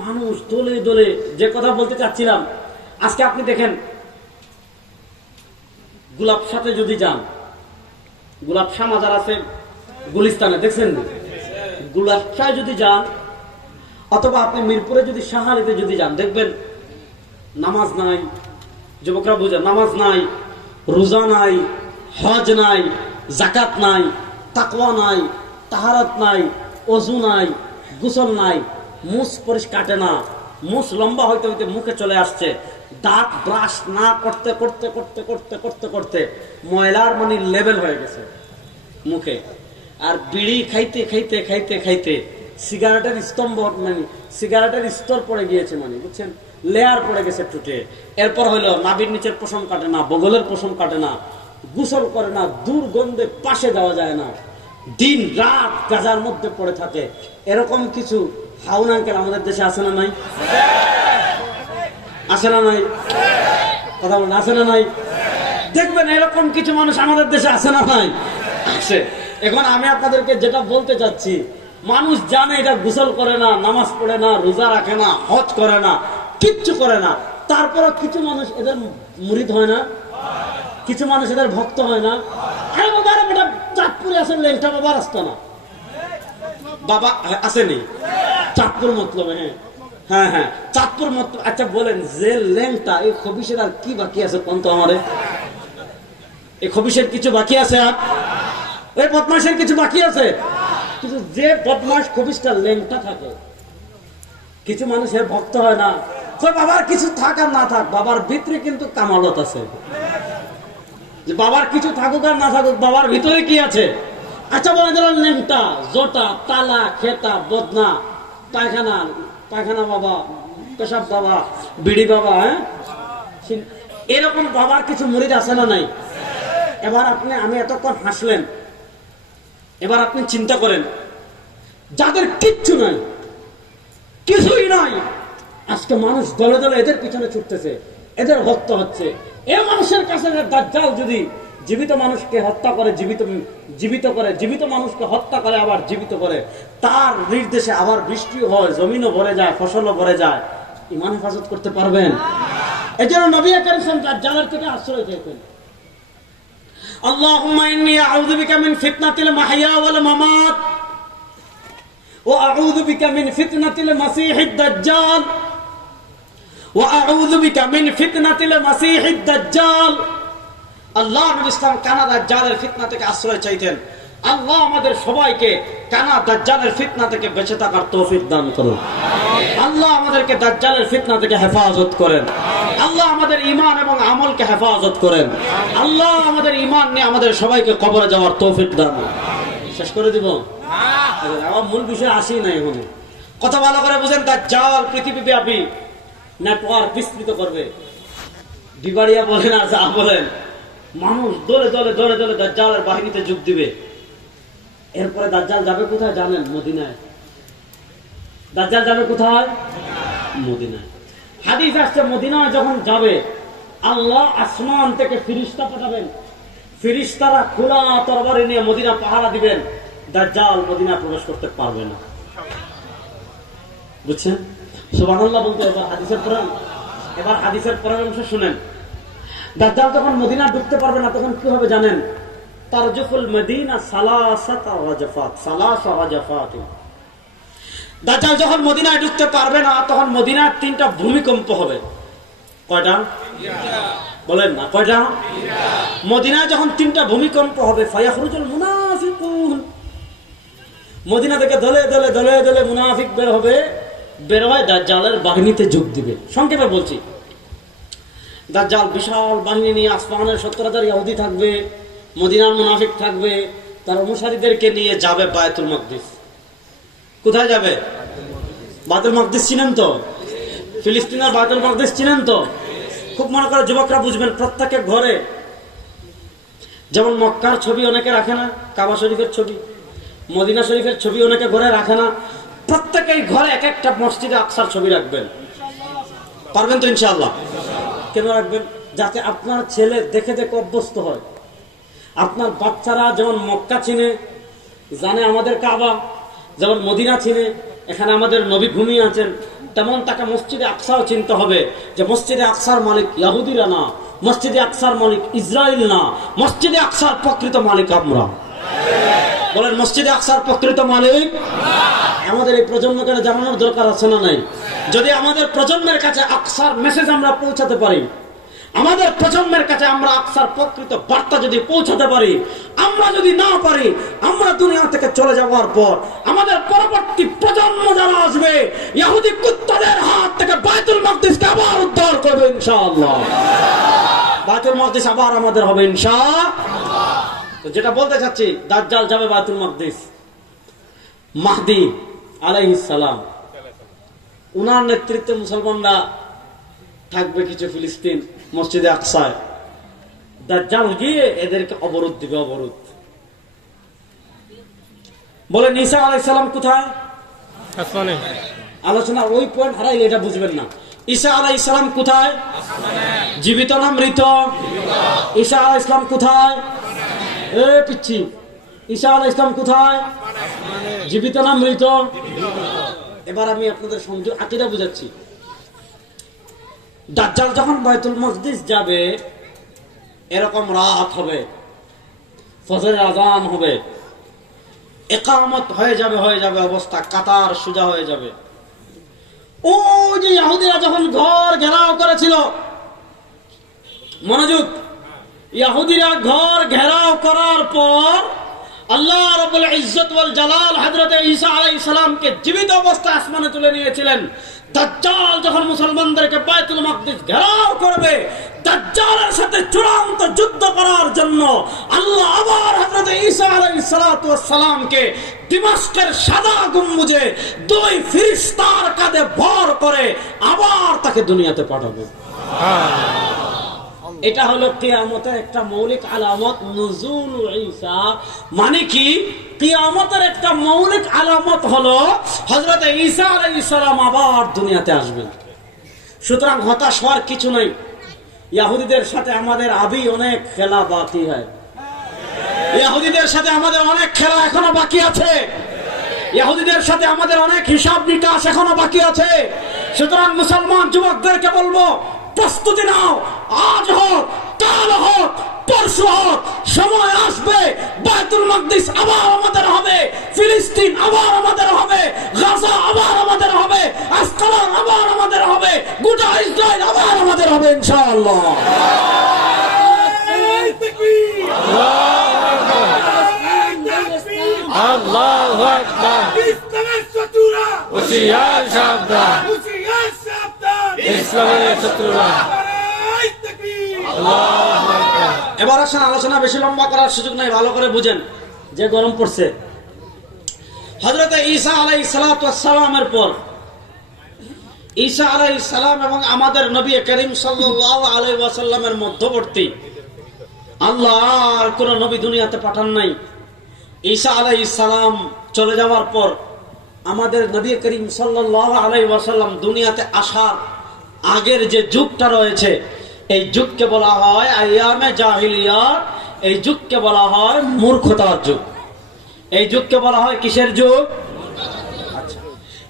মানুষ দলে দলে। যে কথা বলতে চাচ্ছিলাম, আজকে আপনি দেখেন গোলাপ শাহতে যদি যান, গোলাপ শাহ মাজার আছে গুলিস্তানে, দেখছেন? গোলাপ শাহ যদি যান, অথবা আপনি মিরপুরে যদি শাহালিতে যদি যান, দেখবেন নামাজ নাই। যুবকরা বুঝেন, নামাজ নাই, রোজা নাই, হজ নাই, জাকাত নাই, তাকওয়া নাই, তাহারাত নাই, ওযু নাই, গোসল নাই, মুছ পরিষ্কার কাটে না, মুছ লম্বা হইতে হইতে মুখে চলে আসছে, দাঁত ব্রাশ না করতে করতে করতে করতে করতে করতে ময়লার মানে লেভেল হয়ে গেছে মুখে। আর বিড়ি খাইতে খাইতে খাইতে খাইতে সিগারেটের স্তম্ভ মানে সিগারেটের স্তর পড়ে গিয়েছে, মানে বুঝছেন, লেয়ার পড়ে গেছে টুটে। এরপর হইলো নাভির নিচের পশম কাটে না, বগলের পশম কাটে না, গোসল করে না, দুর্গন্ধে পাশে যাওয়া যায় না, দিন রাত গাজার মধ্যে পড়ে থাকে। এরকম কিছু হাউন আঙ্কেল আমাদের দেশে আছে না নাই? আছে না নাই? কথা বলেন, আছে না নাই? দেখবেন এরকম কিছু মানুষ আমাদের দেশে আছে না নাই? আছে। এখন আমি আপনাদেরকে যেটা বলতে চাচ্ছি, মানুষ জানে এটা গোসল করে না, নামাজ পড়ে না, রোজা রাখে না, হজ করে না, কিচ্ছু করে না, তারপরে কিছু মানুষ এদের মুরিদ হয় না, কিছু মানুষ এদের ভক্ত হয় না। আরে বাবা, বেটা চাঁদপুরে আসেন, লেংটা বাবা আসতো না, বাবা আসেনি চাঁদপুর মতলবে। হ্যাঁ হ্যাঁ হ্যাঁ, চাঁদপুর মতলব। আচ্ছা বলেন, যে ল্যাংটা, এই খবিসের আর কি বাকি আছে কোন তো আমারে? এই খবিসের কিছু বাকি আছে? আর এই বদমাশের কিছু বাকি আছে? কিন্তু যে বদমাশ খবিসটা ল্যাংটা থাকে, কিছু মানুষের ভক্ত হয় না। বাবার কিছু থাক আর না থাক, বাবার ভিতরে কিন্তু কামালত আছে। বাবার কিছু থাকুক আর না থাকুক, বাবার ভিতরে কি আছে? আচ্ছা বলে দিলাম, ল্যাংটা, জোটা, তালা, খেতা, বদনা, পায়খানা, পায়খানা বাবা, পেশাব বাবা, বিড়ি বাবা, হ্যাঁ, এরকম বাবার কিছু মুরিদ আছে না নাই? এবার আপনি, আমি এতক্ষণ হাসলেন, এবার আপনি চিন্তা করেন, যাদের কিচ্ছু নাই, কিছুই নাই, আজকে মানুষ দলে দলে এদের পিছনে ছুটতেছে, এদের ভক্ত হচ্ছে। এ মানুষের কাছে দাজ্জাল যদি জীবিত মানুষকে হত্যা করে, জীবিত করে, জীবিত মানুষকে হত্যা করে, আবার জীবিত করে, তার নির্দেশে আবার বৃষ্টি হয়, জমিনও ভরে যায়, ফসলও ভরে যায়, ঈমান হেফাজত করতে পারবেন? এই জন্য নবী কারীম দাজ্জালের থেকে আশ্রয় চাইতেন। আল্লাহুম্মা ইন্নী আউযু বিকা মিন ফিতনাতিল মাহইয়া ওয়াল মামাত ওয়া আউযু বিকা মিন ফিতনাতিল মাসীহিদ দাজ্জাল ওয়া আউযু বিকা মিন ফিতনাতিল মাসীহিদ দাজ্জাল। আল্লাহ নবী ইসলাম কানা দাজ্জালের ফিতনা থেকে আশ্রয় চাইতেন। আল্লাহ আমাদের সবাইকে কানা দাজ্জালের ফিতনা থেকে বেঁচে থাকার তৌফিক দান করুন। আল্লাহ আমাদেরকে দাজ্জালের ফিতনা থেকে হেফাজত করেন। আল্লাহ আমাদের ঈমান এবং আমলকে হেফাজত করেন। আল্লাহ আমাদের ঈমান নিয়ে আমাদের সবাইকে কবরে যাওয়ার তৌফিক দান। শেষ করে দিব? আমার মূল বিষয় আসি না এখানে। কথা ভালো করে বুঝেন, দাজ্জাল পৃথিবীব্যাপী নেটওয়ার্ক বিস্তৃত করবে। দিবাড়িয়া বলেন আর যা বলেন, মানুষ দলে দলে দলে দলে দাজ্জালের বাহিনীতে যোগ দিবে। এরপরে দাজ্জাল যাবে কোথায় জানেন? মদিনায়। দাজ্জাল যাবে কোথায়? মদিনায়। হাদিস আসছে, মদিনায় যখন যাবে, আল্লাহ আসমান থেকে ফেরেশতা পাঠাবেন, ফেরেশতারা খোলা তরবারি নিয়ে মদিনা পাহারা দিবেন, দাজ্জাল মদিনা প্রবেশ করতে পারবে না। বুঝছেন? সুবহানাল্লাহ বলতে এবার হাদিসের পড়েন, এবার হাদিসের পরের অংশ শুনেন। দাজ্জাল যখন মদিনা ঢুকতে পারবে না, তখন কি হবে জানেন? তারজুফুল মদিনা সালাসাতা রাজফাত, সালাসা রাজফাত। দাজ্জাল যখন মদিনায় ঢুকতে পারবে না, তখন মদিনার 3টা ভূমিকম্প হবে। কয়টা? বলেন না, কয়টা? মদিনায় যখন 3টা ভূমিকম্প হবে, ফায়াখরুজুল মুনাফিকুন, মদিনা থেকে দলে দলে দলে দলে মুনাফিক বের হবে, বের হয়ে দাজ্জালের বাহিনীতে যোগ দিবে। সংক্ষেপে বলছি, দাজ্জাল বিশাল বাহিনী নিয়ে আসমানের 70,000 ইহুদি থাকবে, মদিনার মুনাফিক থাকবে, তার অনুসারীদেরকে নিয়ে যাবে বায়তুল মাকদিস। কোথায় যাবে? বায়তুল মাকদিস চিনেন তো? ফিলিস্তিনের বায়তুল মাকদিস চিনেন তো? খুব মনে করে যুবকরা বুঝবেন, প্রত্যেকের ঘরে যেমন মক্কার ছবি অনেকে রাখে না, কাবা শরীফের ছবি, মদিনা শরীফের ছবি অনেকে ঘরে রাখে না, প্রত্যেকেই ঘরে এক একটা মসজিদে আকসার ছবি রাখবেন। পারবেন তো ইনশাআল্লাহ? কেন রাখবেন? যাতে আপনার ছেলে দেখে দেখে অভ্যস্ত হয়। আপনার বাচ্চারা যেমন মক্কা চিনে, জানে আমাদের কাবা, যেমন মদিনা চিনে, এখানে আমাদের নবী ঘুমিয়ে আছেন, তেমন তাকে মসজিদে আকসাও চিনতে হবে যে মসজিদে আকসার মালিক ইহুদিরা না, মসজিদে আকসার মালিক ইসরায়েল না, মসজিদে আকসার প্রকৃত মালিক আমরা। বলেন মসজিদে আকসার প্রকৃত মালিক। আমাদের এই প্রজন্মকে জানানোর দরকার আছে না নাই? যদি আমাদের প্রজন্মের কাছে আকসার মেসেজ আমরা পৌঁছাতে পারি, আমাদের প্রজন্মের কাছে আমরা আকসার প্রকৃত বার্তা যদি পৌঁছাতে পারি, আমরা যদি না পারি, আমরা দুনিয়া থেকে চলে যাওয়ার পর আমাদের পরবর্তী প্রজন্ম যারা আসবে ইহুদি কুত্তাদের হাত থেকে বাইতুল মাকদিসকে আবার উদ্ধার করবে ইনশাআল্লাহ। বাইতুল মাকদিস আবার আমাদের হবে ইনশাআল্লাহ। তো যেটা বলতে চাচ্ছি, দাজ্জাল যাবে বাইতুল মাকদিস, মাহদি আলাইহিস সালাম উনার নেতৃত্বে মুসলমানরা থাকবে কিছু ফিলিস্তিন মসজিদে আকসায়। দাজ্জাল গিয়ে এদেরকে অবরোধ দিবে, অবরোধ। বলে ঈসা আলাইহিস সালাম কোথায়? আসমানে। আলোচনা ওই পয়েন্ট হারাইলে এটা বুঝবেন না। ঈসা আলাইহিস সালাম কোথায়? জীবিত না মৃত? ঈসা আলাইহিস সালাম কোথায়? এ পিচ্ছি, ঈসা আলাইহিস সালাম কোথায়? জীবিত না মৃত? এবার আমি আপনাদের সঙ্গে আকীদা বুঝাচ্ছি। দাজ্জাল যখন বাইতুল মাকদিস যাবে, এরকম রাত হবে, ফজরের আযান হবে, ইকামত হয়ে যাবে অবস্থা, কাতার সোজা হয়ে যাবে। ও যে ইহুদিরা যখন ঘর ঘেরাও করেছিল, মনোযোগ, ইহুদিরা ঘর ঘেরাও করার পর আল্লাহ রাব্বুল ইজ্জত ওয়াল জালাল হযরত ঈসা আলাইহিস সালামকে জীবিত অবস্থায় আসমানে তুলে নিয়েছিলেন। দাজ্জাল যখন মুসলমানদেরকে বাইতুল মাকদিস ঘেরাও করবে, দাজ্জালের সাথে চূড়ান্ত যুদ্ধ করার জন্য আল্লাহ আবার হযরত ঈসা আলাইহিস সালাতু ওয়াস সালামকে দিমাশকের সাদা গম্বুজে দুই ফেরেশতার কাঁধে ভর করে আবার তাকে দুনিয়াতে পাঠাবে। এটা হলো কিয়ামতের একটা মৌলিক আলামত, নুজুল ঈসা। মানে কি? কিয়ামতের একটা মৌলিক আলামত হলো হযরত ঈসা আলাইহিস সালাম আবার দুনিয়াতে আসবেন। সুতরাং হতাশ হওয়ার কিছু নাই। ইহুদিদের সাথে আমাদের আবি অনেক খেলা বাকি হয়, ইহুদিদের সাথে আমাদের অনেক খেলা এখনো বাকি আছে, ইহুদিদের সাথে আমাদের অনেক হিসাব নিকাশ এখনো বাকি আছে। সুতরাং মুসলমান যুবকদেরকে বলবো, প্রস্তুতি নাও। আজ হোক, কাল হোক, পরশু হোক, সময় আসবে বাইতুল মাকদিস আবার আমাদের হবে, ফিলিস্তিন আবার আমাদের হবে, গাজা আবার আমাদের হবে, আসকালান আবার আমাদের হবে, গোটা ইসরায়েল আবার আমাদের হবে ইনশাআল্লাহ। আল্লাহু আকবার। ইসলামের শত্রুরা হুঁশিয়ার সাবধান, হুঁশিয়ার সাবধান, ইসলামের শত্রুরা। এবার আসেন, আলোচনা বেশি লম্বা করার সুযোগ নাই, ভালো করে বুঝেন যে গরম পড়ছে। হযরত ঈসা আলাইহিস সালাতু ওয়াস সালামের পর ঈসা আলাইহিস সালাম এবং আমাদের নবী করিম সাল্লাল্লাহু আলাইহি ওয়াসাল্লামের মধ্যবর্তী আল্লাহর কোন নবী দুনিয়াতে পাঠান নাই। ঈসা আলাইহিস সালাম চলে যাওয়ার পর আমাদের নবী করিম সাল্লাল্লাহু আলাইহি ওয়াসাল্লাম দুনিয়াতে আসার আগের যে যুগটা রয়েছে, এই যুগকে বলা হয় আইয়ামে জাহিলিয়া। এই যুগকে বলা হয় মূর্খতার যুগ। এই যুগকে বলা হয় কিসের যুগ? আচ্ছা,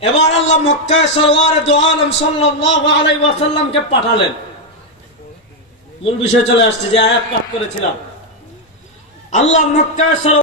এবার আল্লাহ মক্কায় সরওয়ারে দু আলম সাল্লাল্লাহু আলাইহি ওয়াসাল্লামকে পাঠালেন। মূল বিষয় চলে আসছে, যে আয়াত পাঠ করেছিলাম। আল্লাহ মক্কায়